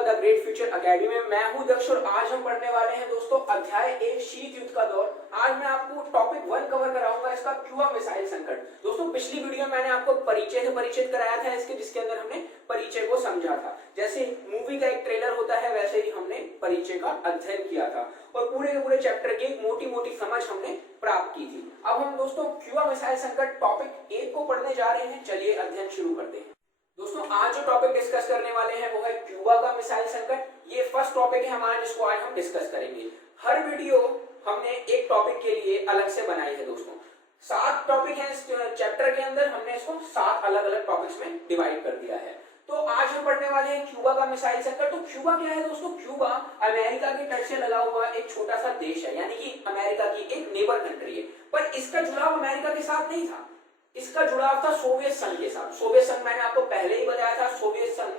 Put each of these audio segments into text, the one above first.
आपका the great future academy में। मैं हूं दक्ष और आज हम पढ़ने वाले हैं दोस्तों अध्याय 1 शीत युद्ध का दौर। आज मैं आपको टॉपिक 1 कवर कराऊंगा, इसका क्यूबा मिसाइल संकट। दोस्तों पिछली वीडियो में मैंने आपको परिचय से परिचित कराया था इसके, जिसके अंदर हमने परिचय को समझा था। जैसे मूवी का एक ट्रेलर होता है वैसे ही हमने परिचय का अध्ययन किया था और पूरे के पूरे चैप्टर की एक मोटी मोटी समझ हमने प्राप्त की थी। अब हम दोस्तों क्यूबा मिसाइल संकट टॉपिक 1 को पढ़ने जा रहे हैं। चलिए अध्ययन शुरू करते हैं। दोस्तों आज जो टॉपिक डिस्कस करने वाले हैं वो है क्यूबा का मिसाइल संकट। ये फर्स्ट टॉपिक है हमारा जिसको आज हम डिस्कस करेंगे। हर वीडियो हमने एक टॉपिक के लिए अलग से बनाई है दोस्तों। 7 टॉपिक हैं इस चैप्टर के अंदर, हमने इसको 7 अलग अलग टॉपिक्स में डिवाइड कर दिया है। तो आज हम पढ़ने वाले हैं क्यूबा का मिसाइल संकट। तो क्यूबा क्या है दोस्तों? क्यूबा अमेरिका के तट से लगा हुआ एक छोटा सा देश है, यानी कि अमेरिका की एक नेबर कंट्री है। पर इसका जुड़ाव अमेरिका के साथ नहीं था, इसका जुड़ाव था सोवियत संघ के साथ। सोवियत संघ मैंने आपको पहले ही बताया था, सोवियत संघ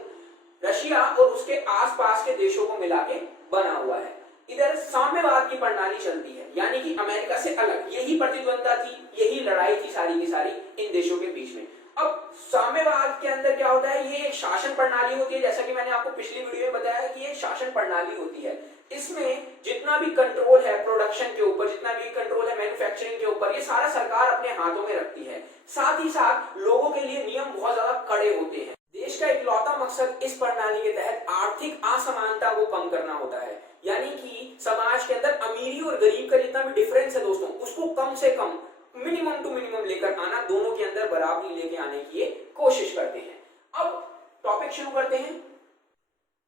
रशिया और उसके आसपास के देशों को मिला के बना हुआ है। इधर साम्यवाद की प्रणाली चलती है, यानी कि अमेरिका से अलग। यही प्रतिद्वंदता थी, यही लड़ाई थी सारी की सारी इन देशों के बीच में। अब साम्यवाद के अंदर क्या होता है, ये एक शासन प्रणाली होती है। जैसा कि मैंने आपको पिछली वीडियो में बताया कि ये शासन प्रणाली होती है। इसमें जितना भी कंट्रोल है प्रोडक्शन के ऊपर, जितना भी कंट्रोल है मैन्युफैक्चरिंग के ऊपर, ये सारा सरकार अपने हाथों में रखती है। साथ ही साथ लोगों के लिए नियम बहुत ज्यादा कड़े होते हैं। देश का इकलौता मकसद इस प्रणाली के तहत आर्थिक असमानता को कम करना होता है, यानी कि समाज के अंदर अमीरी और गरीब का जितना भी डिफरेंस है दोस्तों, उसको कम से कम मिनिमम टू मिनिमम लेकर आना, दोनों के अंदर बराबरी लेके आने की कोशिश करते हैं। अब टॉपिक शुरू करते हैं।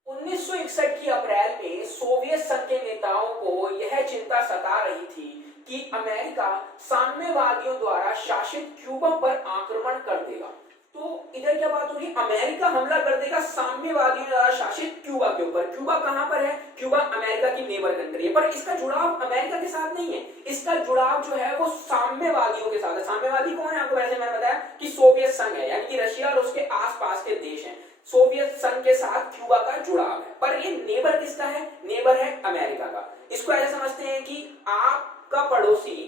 1961 की अप्रैल में सोवियत संघ के नेताओं को यह चिंता सता रही थी कि अमेरिका साम्यवादियों द्वारा शासित क्यूबा पर आक्रमण कर देगा। तो इधर क्या बात हो रही है, अमेरिका हमला कर देगा साम्यवादियों द्वारा शासित क्यूबा के ऊपर। क्यूबा कहां पर है? क्यूबा अमेरिका की नेबर कंट्री है, पर इसका जुड़ाव अमेरिका के साथ नहीं है। इसका जुड़ाव जो है वो साम्यवादियों के साथ है। साम्यवादी कौन है? आपको वैसे मैंने बताया कि सोवियत संघ है, यानी कि रशिया और उसके आसपास के देश हैं। सोवियत संघ के साथ क्यूबा का जुड़ाव है, पर ये नेबर किसका है? नेबर है अमेरिका का। इसको ऐसे समझते हैं कि आपका पड़ोसी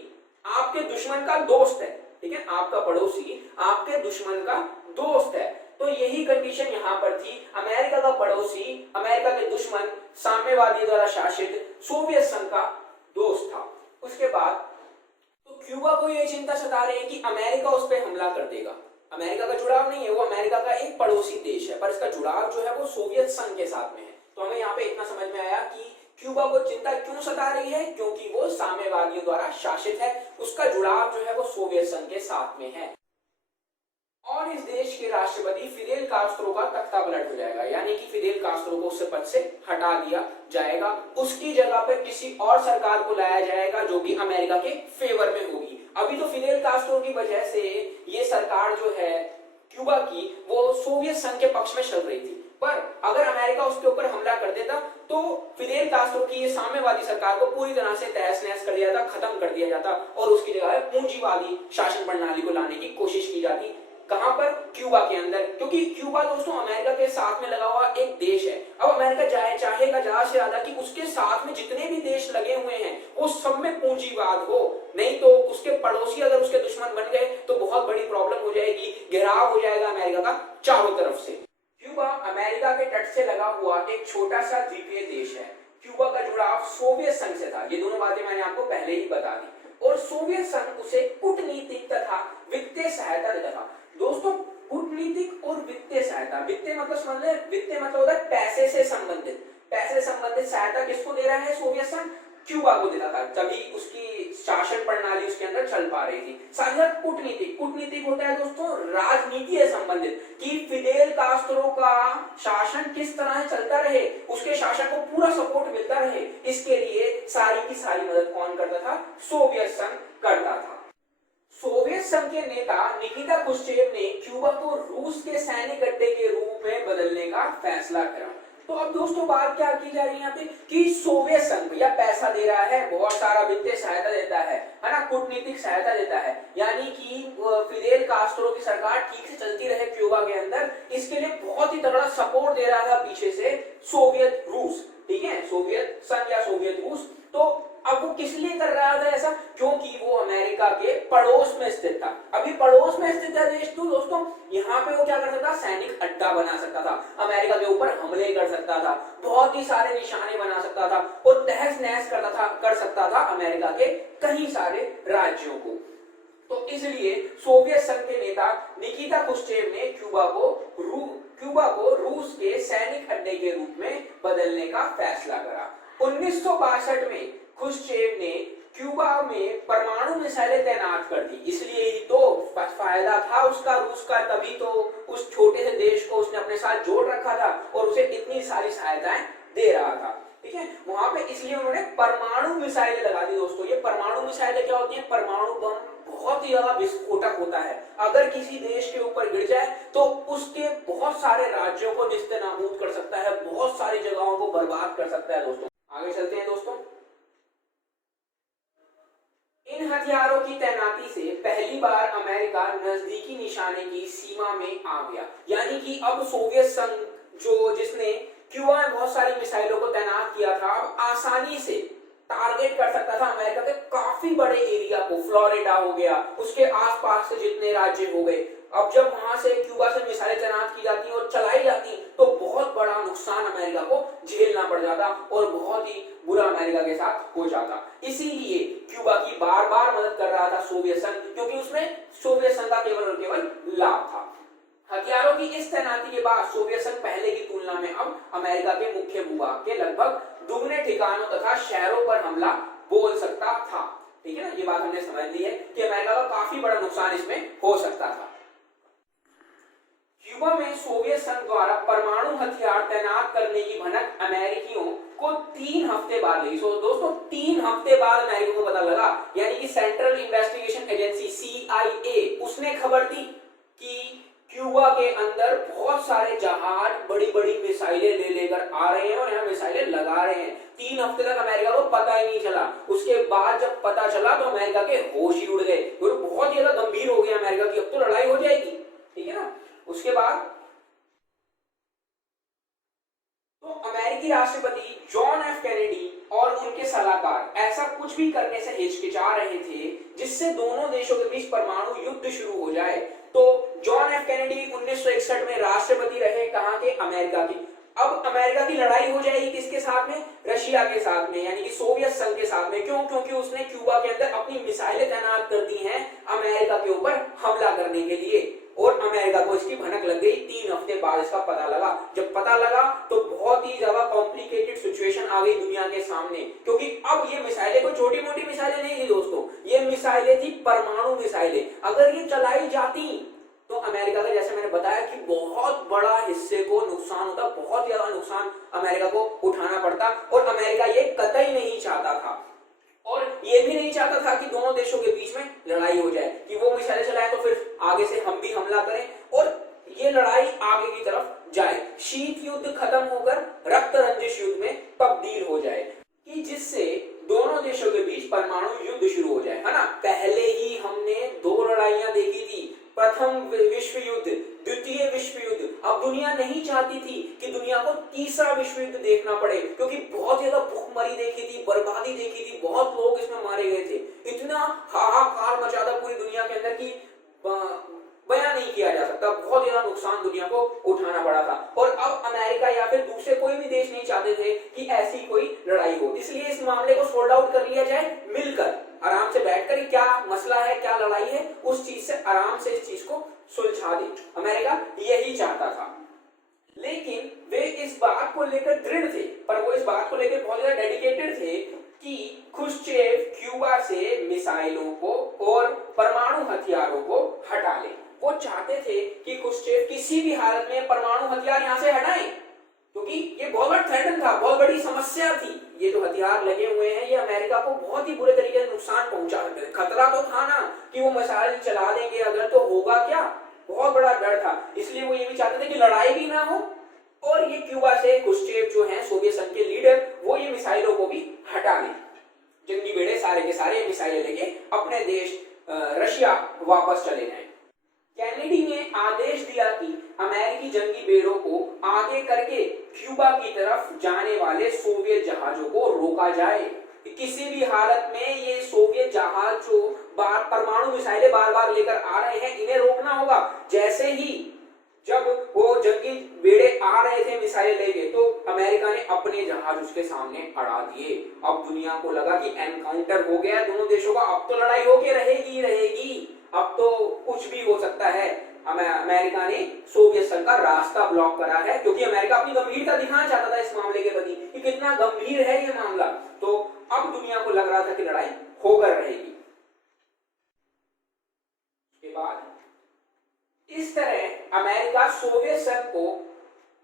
आपके दुश्मन का दोस्त है, ठीक है? आपका पड़ोसी आपके दुश्मन का दोस्त है। तो यही कंडीशन यहां पर थी। अमेरिका का पड़ोसी अमेरिका के दुश्मन साम्यवादी द्वारा शासित सोवियत संघ का दोस्त था। उसके बाद तो क्यूबा को यह चिंता सता रही है कि अमेरिका उस पर हमला कर देगा। अमेरिका का जुड़ाव नहीं है, वो अमेरिका का एक पड़ोसी देश है, पर इसका जुड़ाव जो है वो सोवियत संघ के साथ में है। तो हमें यहाँ पे इतना समझ में आया कि क्यूबा को चिंता क्यों सता रही है, क्योंकि वो साम्यवादियों द्वारा शासित है, उसका जुड़ाव जो है वो सोवियत संघ के साथ में है। और इस देश के राष्ट्रपति फिदेल कास्त्रो का तख्ता पलट हो जाएगा, यानी कि फिदेल कास्त्रो को उससे पद से हटा दिया जाएगा। उसकी जगह पर किसी और सरकार को लाया जाएगा जो कि अमेरिका के फेवर में होगी। अभी तो फिदेल कास्त्रो की वजह से ये सरकार जो है क्यूबा की, वो सोवियत संघ के पक्ष में चल रही थी। पर अगर अमेरिका उसके ऊपर हमला कर देता तो फिदेल कास्त्रो की ये साम्यवादी सरकार को पूरी तरह से तहस नहस कर दिया जाता, खत्म कर दिया जाता और उसकी जगह पूंजीवादी शासन प्रणाली को लाने की कोशिश की जाती। कहां पर? क्यूबा के अंदर, क्योंकि क्यूबा दोस्तों अमेरिका के साथ में लगा हुआ एक देश है। अब अमेरिका चाहेगा ज्यादा से ज्यादा कि उसके साथ में जितने भी देश लगे हुए हैं वो सब में पूंजीवाद हो, नहीं तो उसके पड़ोसी अगर उसके दुश्मन बन गए तो बहुत बड़ी प्रॉब्लम हो जाएगी, घेराव हो जाएगा अमेरिका का चारों तरफ से। क्यूबा अमेरिका के तट से लगा हुआ एक छोटा सा द्वीपीय देश है। क्यूबा का जुड़ाव सोवियत संघ से था, ये दोनों बातें मैंने आपको पहले ही बता दी। और सोवियत संघ उसे कूटनीतिक तथा वित्तीय सहायता देता था। दोस्तों कूटनीतिक और वित्तीय सहायता, वित्तीय मतलब समझ ले, वित्तीय मतलब होता है पैसे से संबंधित सहायता किसको दे रहा है सोवियत संघ? क्यूबा को देता था, तभी उसकी शासन प्रणाली उसके अंदर चल पा रही थी। साथ ही कूटनीतिक होता है दोस्तों राजनीति से संबंधित, कि फिदेल कास्त्रो का शासन किस तरह चलता रहे, उसके शासन को पूरा सपोर्ट मिलता रहे, इसके लिए सारी की सारी मदद कौन करता था? सोवियत संघ करता था। सोवियत संघ के नेता निकिता क्रुश्चेव ने क्यूबा को रूस के सैनिक अड्डे के रूप में बदलने का फैसला करा। तो अब दोस्तों बात क्या की जा रही है यहाँ पे कि सोवियत संघ भैया पैसा दे रहा है, बहुत सारा वित्तीय सहायता देता है ना, कूटनीतिक सहायता देता है, यानी कि फिदेल कास्त्रो की सरकार ठीक से चलती रहे क्यूबा के अंदर, इसके लिए बहुत ही तगड़ा सपोर्ट दे रहा था पीछे से सोवियत रूस, ठीक है, सोवियत संघ या सोवियत रूस। तो अब वो किस लिए कर रहा था ऐसा? क्योंकि वो अमेरिका के पड़ोस में स्थित था। अभी पड़ोस में स्थित है देश, तो दोस्तों यहाँ पे वो क्या कर सकता? सैनिक अड्डा बना सकता था, अमेरिका के ऊपर हमले कर सकता था, बहुत ही सारे निशाने बना सकता था और तहस नहस कर सकता था अमेरिका के कई सारे राज्यों को। तो इसलिए सोवियत संघ के नेता निकिता क्रुश्चेव ने क्यूबा को रूस के सैनिक अड्डे के रूप में बदलने का फैसला करा। 1962 में क्रुश्चेव ने क्यूबा में परमाणु मिसाइलें तैनात कर दी, इसलिए ही तो फायदा था उसका रूस का, तभी तो उस छोटे से देश को उसने अपने साथ जोड़ रखा था और उसे इतनी सारी सहायताएं दे रहा था। ठीक है, वहां पे इसलिए उन्होंने परमाणु मिसाइलें लगा दी। दोस्तों ये परमाणु मिसाइलें क्या होती है? परमाणु बम बहुत ही ज्यादा विस्फोटक होता है, अगर किसी देश के ऊपर गिर जाए तो उसके बहुत सारे राज्यों को निस्तेनाबूद कर सकता है, बहुत सारी जगहों को बर्बाद कर सकता है। दोस्तों आगे चलते हैं। दोस्तों इन हथियारों की तैनाती से पहली बार अमेरिका नजदीकी निशाने की सीमा में आ गया, यानी कि अब सोवियत संघ जिसने क्यूबा में बहुत सारी मिसाइलों को तैनात किया था, आसानी से टारगेट कर सकता था अमेरिका के काफी बड़े एरिया को। फ्लोरिडा हो गया, उसके आसपास के जितने राज्य हो गए। अब जब वहां से क्यूबा से मिसाइलें तैनात की जाती और चलाई जाती तो बहुत बड़ा नुकसान अमेरिका को झेलना पड़ जाता और बहुत ही बुरा अमेरिका के साथ हो जाता। इसीलिए क्यूबा की बार बार मदद कर रहा था सोवियत संघ, क्योंकि उसमें सोवियत संघ का केवल और केवल लाभ था। हथियारों की इस तैनाती के बाद सोवियत संघ पहले की तुलना में अब अमेरिका के मुख्य भूभाग के लगभग दुगने ठिकानों तथा शहरों पर हमला बोल सकता था। ठीक है ना, ये बात हमने समझ ली है कि अमेरिका का काफी बड़ा नुकसान इसमें हो सकता था। क्यूबा में सोवियत संघ द्वारा परमाणु हथियार तैनात करने की भनक अमेरिकियों को 3 हफ्ते बाद लगी। दोस्तों 3 हफ्ते बाद अमेरिका को पता लगा, यानी कि सेंट्रल इन्वेस्टिगेशन एजेंसी CIA उसने खबर दी कि क्यूबा के अंदर बहुत सारे जहाज बड़ी बड़ी मिसाइलें ले लेकर आ रहे हैं और यहाँ मिसाइलें लगा रहे हैं। 3 हफ्ते तक अमेरिका को पता ही नहीं चला। उसके बाद जब पता चला तो अमेरिका के होश ही उड़ गए, बहुत ज्यादा गंभीर हो गया अमेरिका की, अब तो लड़ाई हो जाएगी। ठीक है ना, उसके बाद तो अमेरिकी राष्ट्रपति जॉन F कैनेडी और उनके सलाहकार ऐसा कुछ भी करने से हिचकिचा रहे थे जिससे दोनों देशों के बीच परमाणु युद्ध शुरू हो जाए। तो जॉन F कैनेडी 1961 में राष्ट्रपति रहे, कहां के? अमेरिका की। अब अमेरिका की लड़ाई हो जाएगी किसके साथ में? रशिया के साथ में, यानी कि सोवियत संघ के साथ में। क्यों? क्योंकि उसने क्यूबा के अंदर अपनी मिसाइलें तैनात कर दी हैं अमेरिका के ऊपर हमला करने के लिए, और अमेरिका को इसकी भनक लग गई। 3 हफ्ते बाद इसका पता लगा। जब पता लगा तो बहुत ही ज्यादा कॉम्प्लिकेटेड सिचुएशन आ गई दुनिया के सामने, क्योंकि अब ये मिसाइलें कोई छोटी मोटी मिसाइलें नहीं थी दोस्तों, ये मिसाइलें थी परमाणु मिसाइलें। अगर ये चलाई जाती तो अमेरिका का, जैसे मैंने बताया कि बहुत बड़ा हिस्से को नुकसान होता, बहुत ज्यादा नुकसान अमेरिका को उठाना पड़ता, और अमेरिका ये कतई नहीं चाहता था। और ये भी नहीं चाहता था कि दोनों देशों के बीच में लड़ाई हो जाए, कि वो मिसाइलें चलाएं तो फिर आगे से हम भी हमला करें और ये लड़ाई आगे की तरफ जाए, शीत युद्ध खत्म होकर रक्त रंजिश युद्ध में तब्दील हो जाए, कि जिससे दोनों देशों के बीच परमाणु युद्ध शुरू हो जाए। है ना, पहले ही हमने 2 लड़ाइयां देखी थी, प्रथम विश्व युद्ध, द्वितीय विश्व युद्ध। अब दुनिया नहीं चाहती थी कि दुनिया को तीसरा विश्व युद्ध देखना पड़े, क्योंकि बहुत ज्यादा भूखमरी देखी थी, बर्बादी देखी थी, बहुत लोग इसमें मारे गए थे, इतना हाहाकार मचा था पूरी दुनिया के अंदर की बयान नहीं किया जा सकता। बहुत ज्यादा नुकसान दुनिया को उठाना पड़ा था, और अब अमेरिका या फिर दूसरे कोई भी देश नहीं चाहते थे कि ऐसी कोई लड़ाई हो। इसलिए इस मामले को सोल्ड आउट कर लिया जाए, मिलकर आराम से बैठकर क्या मसला है, क्या लड़ाई है, उस चीज से आराम से इस चीज को सुलझा दे। अमेरिका यही चाहता था, लेकिन वे इस बात को लेकर दृढ़ थे, पर वो इस बात को लेकर बहुत ज्यादा डेडिकेटेड थे कि क्रुश्चेव क्यूबा से मिसाइलों को और परमाणु हथियारों को हटा ले। वो चाहते थे कि क्रुश्चेव किसी भी हालत में परमाणु हथियार यहां से हटाएं, क्योंकि ये बहुत बड़ा थ्रेट था, बहुत बड़ी समस्या थी। ये जो हथियार लगे हुए हैं ये अमेरिका को बहुत ही बुरे तरीके से नुकसान पहुंचा सकते थे। खतरा तो था ना कि वो मिसाइल चला देंगे अगर, तो होगा क्या, बहुत बड़ा डर था। इसलिए वो ये भी चाहते थे कि लड़ाई भी ना हो, और ये क्यूबा से क्रुश्चेव जो है सोवियत संघ के लीडर, वो ये मिसाइलों को भी हटा लें। जंगी बेड़े सारे के सारे मिसाइलें लेके अपने देश रशिया वापस चले जाएं। कैनेडी ने आदेश दिया कि अमेरिकी जंगी बेड़ों को आगे करके क्यूबा की तरफ जाने वाले सोवियत जहाजों को रोका जाए। कि किसी भी हालत में ये सोवियत जहाज जो परमाणु मिसाइलें बार बार लेकर आ रहे हैं इन्हें रोकना होगा। जैसे ही जब वो जंगी बेड़े आ रहे थे मिसाइल लेके तो अमेरिका ने अपने जहाज उसके सामने अड़ा दिए। अब दुनिया को लगा कि एनकाउंटर हो गया दोनों देशों का, अब तो लड़ाई होके रहेगी रहेगी, अब तो कुछ भी हो सकता है। अमेरिका ने सोवियत संघ का रास्ता ब्लॉक करा है क्योंकि अमेरिका अपनी गंभीरता दिखाना चाहता था इस मामले के प्रति कि कितना गंभीर है ये मामला। तो अब दुनिया को लग रहा था कि लड़ाई होकर रहेगी। के बाद इस तरह अमेरिका सोवियत संघ को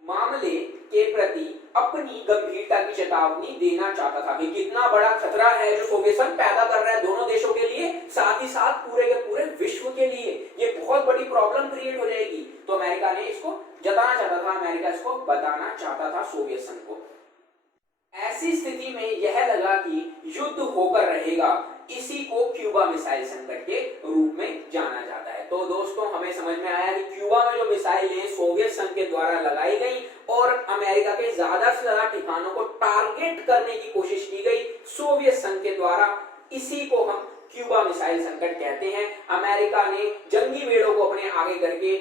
मामले के प्रति अपनी गंभीरता की चेतावनी देना चाहता था कि कितना बड़ा खतरा है जो सोवियत संघ पैदा कर रहा है दोनों देशों के लिए, साथ ही साथ पूरे के पूरे विश्व के लिए ये बहुत बड़ी प्रॉब्लम क्रिएट हो जाएगी। तो अमेरिका ने इसको जताना चाहता था, अमेरिका इसको बताना चाहता था सोवियत संघ को। ऐसी स्थिति में यह लगा कि युद्ध होकर रहेगा, इसी को क्यूबा मिसाइल संकट के रूप में जाना जाता है। तो दोस्तों हमें समझ में आया कि क्यूबा में जो मिसाइलें सोवियत संघ के द्वारा लगाई गई और अमेरिका के ज्यादा से ज्यादा ठिकानों को टारगेट करने की कोशिश की गई सोवियत संघ के द्वारा, इसी को हम क्यूबा मिसाइल संकट कहते हैं। अमेरिका ने जंगी बेड़ों को अपने आगे करके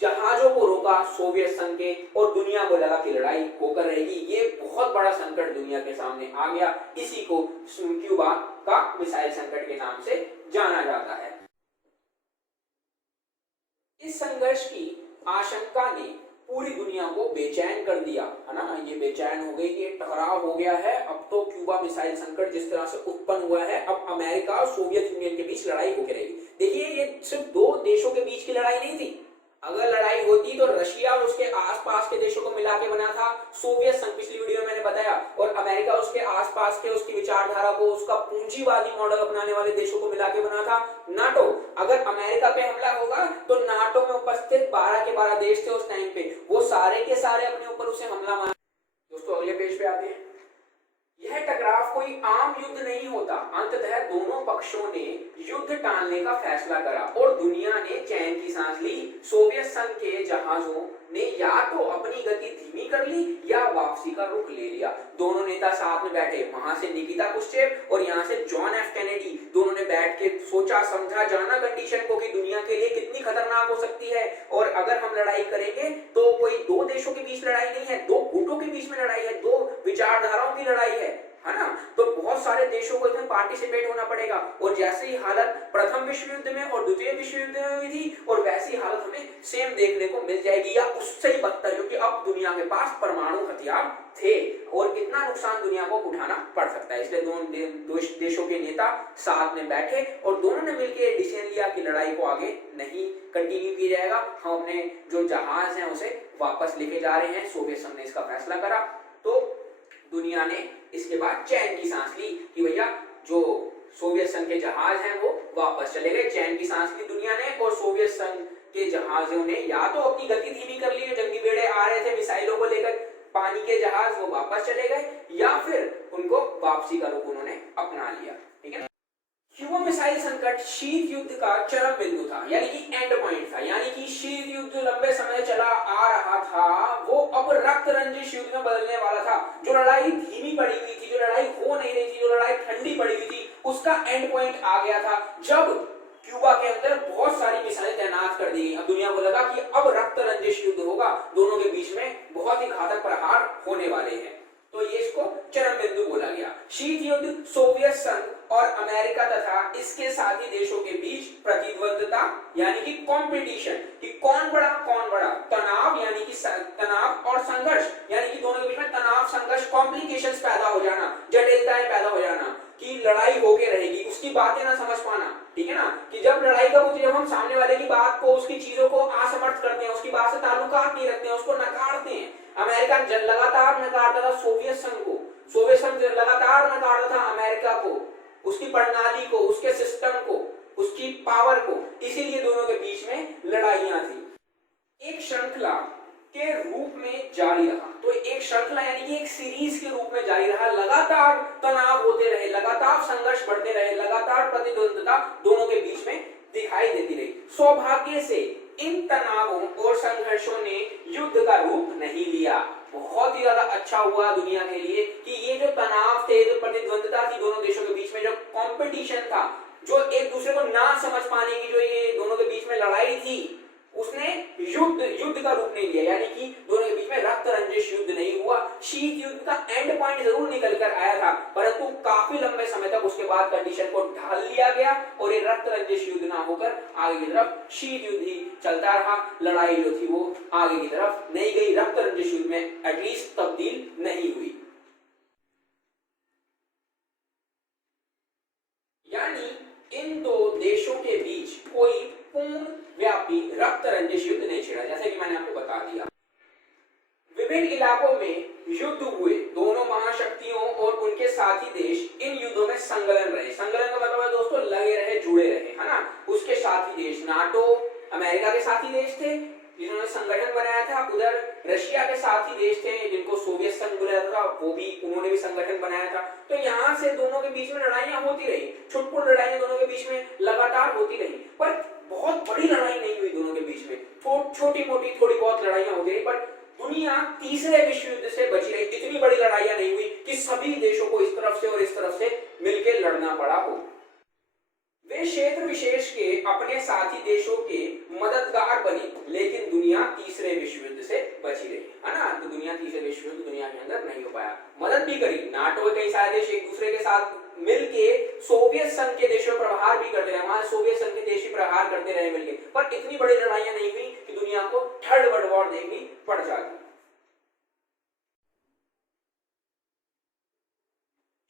जहाजों को रोका सोवियत संघ के, और दुनिया को लगा कि लड़ाई होकर रहेगी। ये बहुत बड़ा संकट दुनिया के सामने आ गया, इसी को क्यूबा का मिसाइल संकट के नाम से जाना जाता है। इस संघर्ष की आशंका ने पूरी दुनिया को बेचैन कर दिया, है ना। ये बेचैन हो गई कि टकराव हो गया है, अब तो क्यूबा मिसाइल संकट जिस तरह से उत्पन्न हुआ है, अब अमेरिका और सोवियत यूनियन के बीच लड़ाई होकर रहेगी। देखिए ये सिर्फ दो देशों के बीच की लड़ाई नहीं थी, अगर लड़ाई होती तो रशिया और उसके आसपास के देशों को मिला के बना था सोवियत संघ, पिछली वीडियो में मैंने बताया, और अमेरिका उसके आसपास के उसकी विचारधारा को, उसका पूंजीवादी मॉडल अपनाने वाले देशों को मिला के बना था नाटो। अगर अमेरिका पे हमला होगा तो नाटो में उपस्थित 12 के 12 देश थे उस टाइम पे, वो सारे के सारे अपने ऊपर उसे हमला मार। दोस्तों अगले पेज पे आते हैं। यह टकराव कोई आम युद्ध नहीं होता, अंततः दोनों पक्षों ने युद्ध टालने का फैसला करा और दुनिया ने चैन की सांस ली। सोवियत संघ के जहाजों ने या तो अपनी गति धीमी कर ली या वापसी का रुख ले लिया। दोनों नेता साथ में बैठे, वहां से निकिता क्रुश्चेव और यहाँ से जॉन एफ कैनेडी, दोनों ने बैठ के सोचा समझा, जाना कंडीशन को कि दुनिया के लिए कितनी खतरनाक हो सकती है, और अगर हम लड़ाई करेंगे तो कोई दो देशों के बीच लड़ाई नहीं है, दो गुटों के बीच में लड़ाई है, दो विचारधाराओं की लड़ाई है ना। तो बहुत सारे देशों को इसमें पार्टिसिपेट होना पड़ेगा, और जैसे ही हालत प्रथम विश्व युद्ध में और द्वितीय विश्व युद्ध में हुई थी, और वैसी हालत हमें सेम देखने को मिल जाएगी या उससे ही बदतर, क्योंकि अब दुनिया के पास परमाणु हथियार थे और कितना नुकसान दुनिया को उठाना पड़ सकता है। इसलिए दोनों देशों के नेता साथ में बैठे और दोनों ने मिलकर डिसीजन लिया कि लड़ाई को आगे नहीं कंटिन्यू किया जाएगा, हम अपने जो जहाज हैं उसे वापस लेके जा रहे हैं। सोवियत संघ ने इसका फैसला करा, तो दुनिया ने इसके बाद चैन की सांस ली कि भैया जो सोवियत संघ के जहाज हैं वो वापस चले गए। चैन की सांस ली दुनिया ने, और सोवियत संघ के जहाजों ने या तो अपनी गति धीमी कर ली, जंगी बेड़े आ रहे थे मिसाइलों को लेकर, पानी के जहाज वो वापस चले गए, या फिर उनको वापसी का रुख उन्होंने अपना लिया। ठीक है। क्यूबा मिसाइल संकट शीत युद्ध का चरम बिंदु था, यानी कि एंड पॉइंट था, यानी कि शीत युद्ध लंबे समय चला आ रहा था, वो अब रक्त रंजित युद्ध में बदलने वाला था। जो लड़ाई धीमी पड़ी हुई थी, जो लड़ाई हो नहीं रही थी, जो लड़ाई ठंडी पड़ी हुई थी, उसका एंड पॉइंट आ गया था जब क्यूबा के अंदर बहुत सारी मिसाइलें तैनात कर दी गई। अब दुनिया को लगा कि अब रक्त रंजित युद्ध होगा, दोनों के बीच में बहुत ही घातक प्रहार होने वाले हैं, तो ये इसको चरम बिंदु बोला गया। शीत युद्ध सोवियत संघ और अमेरिका तथा इसके साथी देशों के बीच प्रतिद्वंदता यानी कि कंपटीशन, कि कौन बड़ा तनाव, यानी कि तनाव और संघर्ष, यानी कि दोनों के बीच में तनाव, संघर्ष, कॉम्प्लिकेशंस पैदा हो जाना, जटिलताएं पैदा हो जाना, कि लड़ाई होके रहेगी, उसकी बातें ना समझ पाना। ठीक है ना, कि जब लड़ाई का जब हम सामने वाले की बात को, उसकी चीजों को असमर्थ करते हैं, उसकी बात से ताल्लुकात नहीं रखते हैं, उसको नकारते हैं। अमेरिका लगातार नकारता था सोवियत संघ को, सोवियत संघ लगातार नकारता था अमेरिका को, उसकी प्रणाली को, उसके सिस्टम को, उसकी पावर को, इसीलिए दोनों के बीच में लड़ाइयां थी। एक श्रृंखला के रूप में जारी रहा, तो एक श्रृंखला यानी कि एक सीरीज के रूप में जारी रहा, लगातार तनाव होते रहे, लगातार संघर्ष बढ़ते रहे, लगातार प्रतिद्वंदता दोनों के बीच में दिखाई देती रही। सौभाग्य से इन तनावों और संघर्षों ने युद्ध का रूप नहीं लिया। बहुत ही ज्यादा अच्छा हुआ दुनिया के लिए कि ये जो तनाव थे, जो प्रतिद्वंदता थी दोनों शीत युद्ध का एंड पॉइंट जरूर निकल कर आया था, परंतु काफी लंबे समय तक उसके बाद कंडीशन को ढाल लिया गया और ये रक्त रंजिश युद्ध ना होकर आगे की तरफ शीत युद्ध ही चलता रहा। लड़ाई जो थी वो आगे की तरफ नहीं गई, रक्त रंजिश युद्ध में एटलीस्ट तब्दील नहीं हुई। यानी इन दो देशों के बीच कोई पूर्ण व्यापी रक्त रंजिश युद्ध नहीं छिड़ा, जैसे कि मैंने आपको बता दिया। विभिन्न इलाकों में युद्ध हुए, दोनों महाशक्तियों और उनके साथी देश इन युद्धों में संलग्न रहे। संलग्न का मतलब है दोस्तों लगे रहे, जुड़े रहे, है ना। उसके साथी देश नाटो अमेरिका के साथी देश थे जिन्होंने संगठन बनाया था, उधर रशिया के साथी देश थे जिनको सोवियत संघ बुलाया था, वो भी उन्होंने भी संगठन बनाया था। तो यहाँ से दोनों के बीच में लड़ाइयां होती रही, छुटपुट लड़ाइयां दोनों के बीच में लगातार होती रही, पर बहुत बड़ी लड़ाई नहीं हुई दोनों के बीच में। छोटी मोटी थोड़ी बहुत लड़ाइयां होती रही, पर दुनिया तीसरे विश्व युद्ध से बची रही। इतनी बड़ी लड़ाइयां नहीं हुई कि सभी देशों को इस तरफ से और इस तरफ से मिलकर लड़ना पड़ा हो। वे क्षेत्र विशेष के अपने साथी देशों के मददगार बने, लेकिन दुनिया तीसरे विश्व युद्ध से बची रही, है ना। तो दुनिया तीसरे विश्व युद्ध दुनिया के अंदर नहीं हो पाया। मदद भी करी, नाटो के कई सारे देश एक दूसरे के साथ मिलके सोवियत संघ के देशों पर प्रहार भी करते रहे, वहां सोवियत संघ के देश ही प्रहार करते रहे मिलके, पर इतनी बड़ी लड़ाइयां नहीं हुई कि दुनिया को थर्ड वर्ल्ड वॉर देखनी पड़ जाती।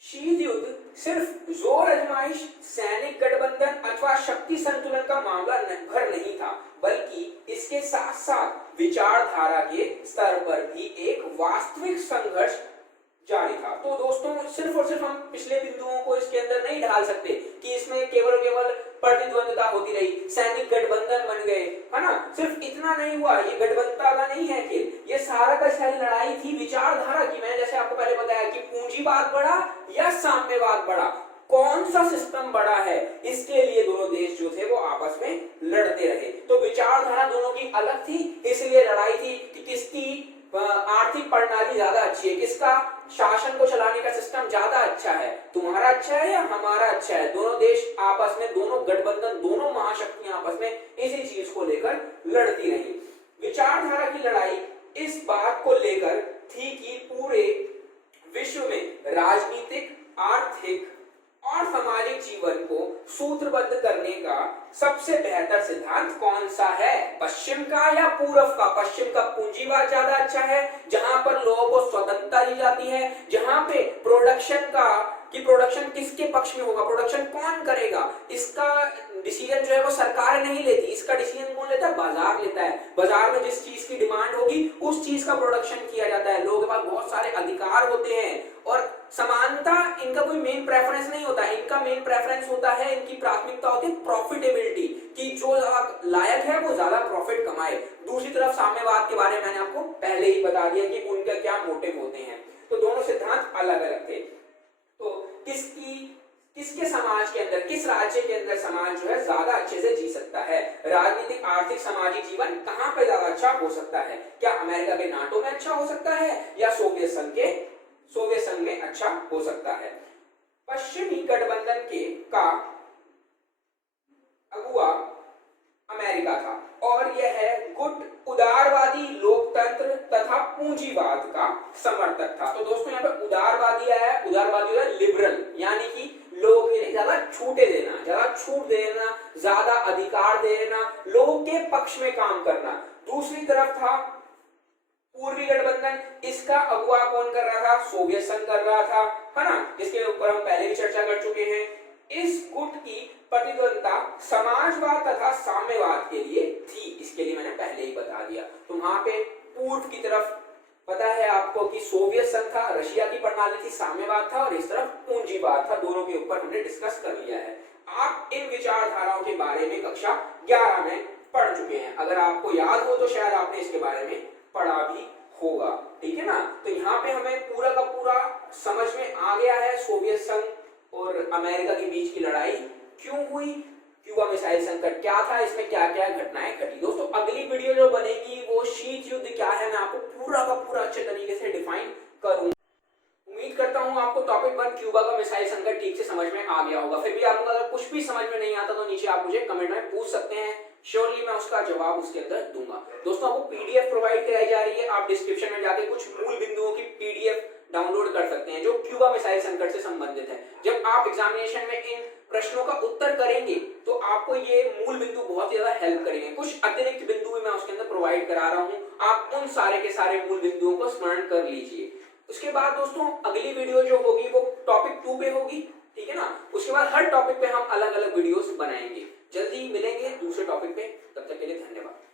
शीत युद्ध सिर्फ जोर आजमाइश, सैनिक गठबंधन अथवा शक्ति संतुलन का मामला भर नहीं था, बल्कि इसके साथ साथ विचारधारा के स्तर पर भी एक वास्तविक संघर्ष जारी था। तो दोस्तों सिर्फ और सिर्फ हम पिछले बिंदुओं को इसके अंदर नहीं ढाल सकते कि इसमें केवल केवल प्रतिद्वंदता होती रही, सैनिक गठबंधन बन गए, है ना। सिर्फ इतना नहीं हुआ, ये गठबंधन का नहीं है कि ये सारा का सारी लड़ाई थी विचारधारा की। मैंने जैसे आपको पहले बताया कि पूंजीवाद बड़ा या साम्यवाद बड़ा, कौन सा सिस्टम बड़ा है, इसके लिए दोनों देश जो थे वो आपस में लड़ते रहे। तो विचारधारा दोनों की अलग थी, इसलिए लड़ाई थी कि किसकी आर्थिक प्रणाली ज्यादा अच्छी है, किसका शासन को चलाने का सिस्टम ज्यादा अच्छा है, तुम्हारा अच्छा है या हमारा अच्छा है। दोनों देश आपस में, दोनों गठबंधन, दोनों महाशक्तियां आपस में इसी चीज को लेकर लड़ती रही। विचारधारा की लड़ाई इस बात को लेकर थी कि पूरे विश्व में राजनीतिक, आर्थिक और सामाजिक जीवन को सूत्रबद्ध करने का सबसे बेहतर सिद्धांत कौन सा है, पश्चिम का या पूर्व का। पश्चिम का पूंजीवाद ज्यादा अच्छा है, जहां पर लोगों को स्वतंत्रता दी जाती है, जहां पे प्रोडक्शन का कि प्रोडक्शन किसके पक्ष में होगा, प्रोडक्शन कौन करेगा, इसका डिसीजन जो है वो सरकार नहीं लेती, इसका डिसीजन कौन लेता है, बाजार लेता है। बाजार में जिस चीज की डिमांड होगी उस चीज का प्रोडक्शन किया जाता है। लोगों के पास बहुत सारे अधिकार होते हैं और समानता इनका कोई मेन प्रेफरेंस नहीं होता है। इनका मेन प्रेफरेंस होता है, इनकी प्राथमिकता होती है प्रॉफिटेबिलिटी, कि जो लायक है वो ज्यादा प्रॉफिट कमाए। दूसरी तरफ साम्यवाद के बारे में मैंने आपको पहले ही बता दिया कि उनके क्या मोटिव होते हैं। तो दोनों सिद्धांत अलग अलग थे। तो किसके समाज के अंदर, किस राज्य के अंदर समाज जो है ज्यादा अच्छे से जी सकता है, राजनीतिक, आर्थिक, सामाजिक जीवन कहां पे ज्यादा अच्छा हो सकता है, क्या अमेरिका के नाटो में अच्छा हो सकता है या सोवियत संघ में अच्छा हो सकता है। पश्चिमी गठबंधन का अगुवा अमेरिका था और यह गुट उदारवादी लोकतंत्र तथा पूंजीवाद का समर्थक था। तो दोस्तों यहाँ पे उदारवादी आया है, उदारवादी होता है लिबरल, यानी कि लोगों के लिए ज्यादा छूटे देना, ज्यादा छूट देना, ज्यादा अधिकार देना, लोगों के पक्ष में काम करना। दूसरी तरफ था पूर्वी गठबंधन, इसका अगुवा कौन कर रहा था, सोवियत संघ कर रहा था, है ना, जिसके ऊपर हम पहले भी चर्चा कर चुके हैं। इस गुट की प्रतिद्वंदता समाजवाद तथा साम्यवाद के लिए थी, इसके लिए मैंने पहले ही बता दिया। तो वहां पे पूर्व की तरफ पता है आपको कि सोवियत संघ था, रशिया की प्रणाली थी, साम्यवाद था, और इस तरफ पूंजीवाद था। दोनों के ऊपर हमने डिस्कस कर लिया है। आप इन विचारधाराओं के बारे में कक्षा 11 में पढ़ चुके हैं। अगर आपको याद हो तो शायद आपने इसके बारे में पढ़ा भी होगा, ठीक है ना। तो यहाँ पे हमें पूरा का पूरा समझ में आ गया है सोवियत संघ और अमेरिका के बीच की लड़ाई क्यों हुई, क्यूबा मिसाइल संकट क्या था, इसमें क्या क्या घटनाएं घटी। दोस्तों अगली वीडियो जो बनेगी वो शीत युद्ध क्या है, मैं आपको पूरा का पूरा अच्छे तरीके से डिफाइन करूंगा। उम्मीद करता हूं आपको टॉपिक 1 क्यूबा का मिसाइल संकट ठीक से समझ में आ गया होगा। फिर भी आपको अगर कुछ भी समझ में नहीं आता तो नीचे आप मुझे कमेंट में पूछ सकते हैं, श्योरली मैं उसका जवाब उसके अंदर दूंगा। दोस्तों आपको पीडीएफ प्रोवाइड कराई जा रही है, आप डिस्क्रिप्शन में जाके कुछ मूल बिंदुओं की पीडीएफ क्यूबा मिसाइल संकट से संबंधित है। जब आप एग्जामिनेशन में इन प्रश्नों का उत्तर करेंगे तो आपको ये मूल बिंदु बहुत ज्यादा हेल्प करेंगे। कुछ अतिरिक्त बिंदु भी मैं उसके अंदर प्रोवाइड करा रहा हूं, आप उन सारे के सारे मूल बिंदुओं को स्मरण कर लीजिए। उसके बाद दोस्तों अगली वीडियो जो होगी वो टॉपिक 2 पे होगी, ठीक है ना। उसके बाद हर टॉपिक पे हम अलग अलग वीडियोस बनाएंगे। जल्दी मिलेंगे दूसरे टॉपिक पे, तब तक के लिए धन्यवाद।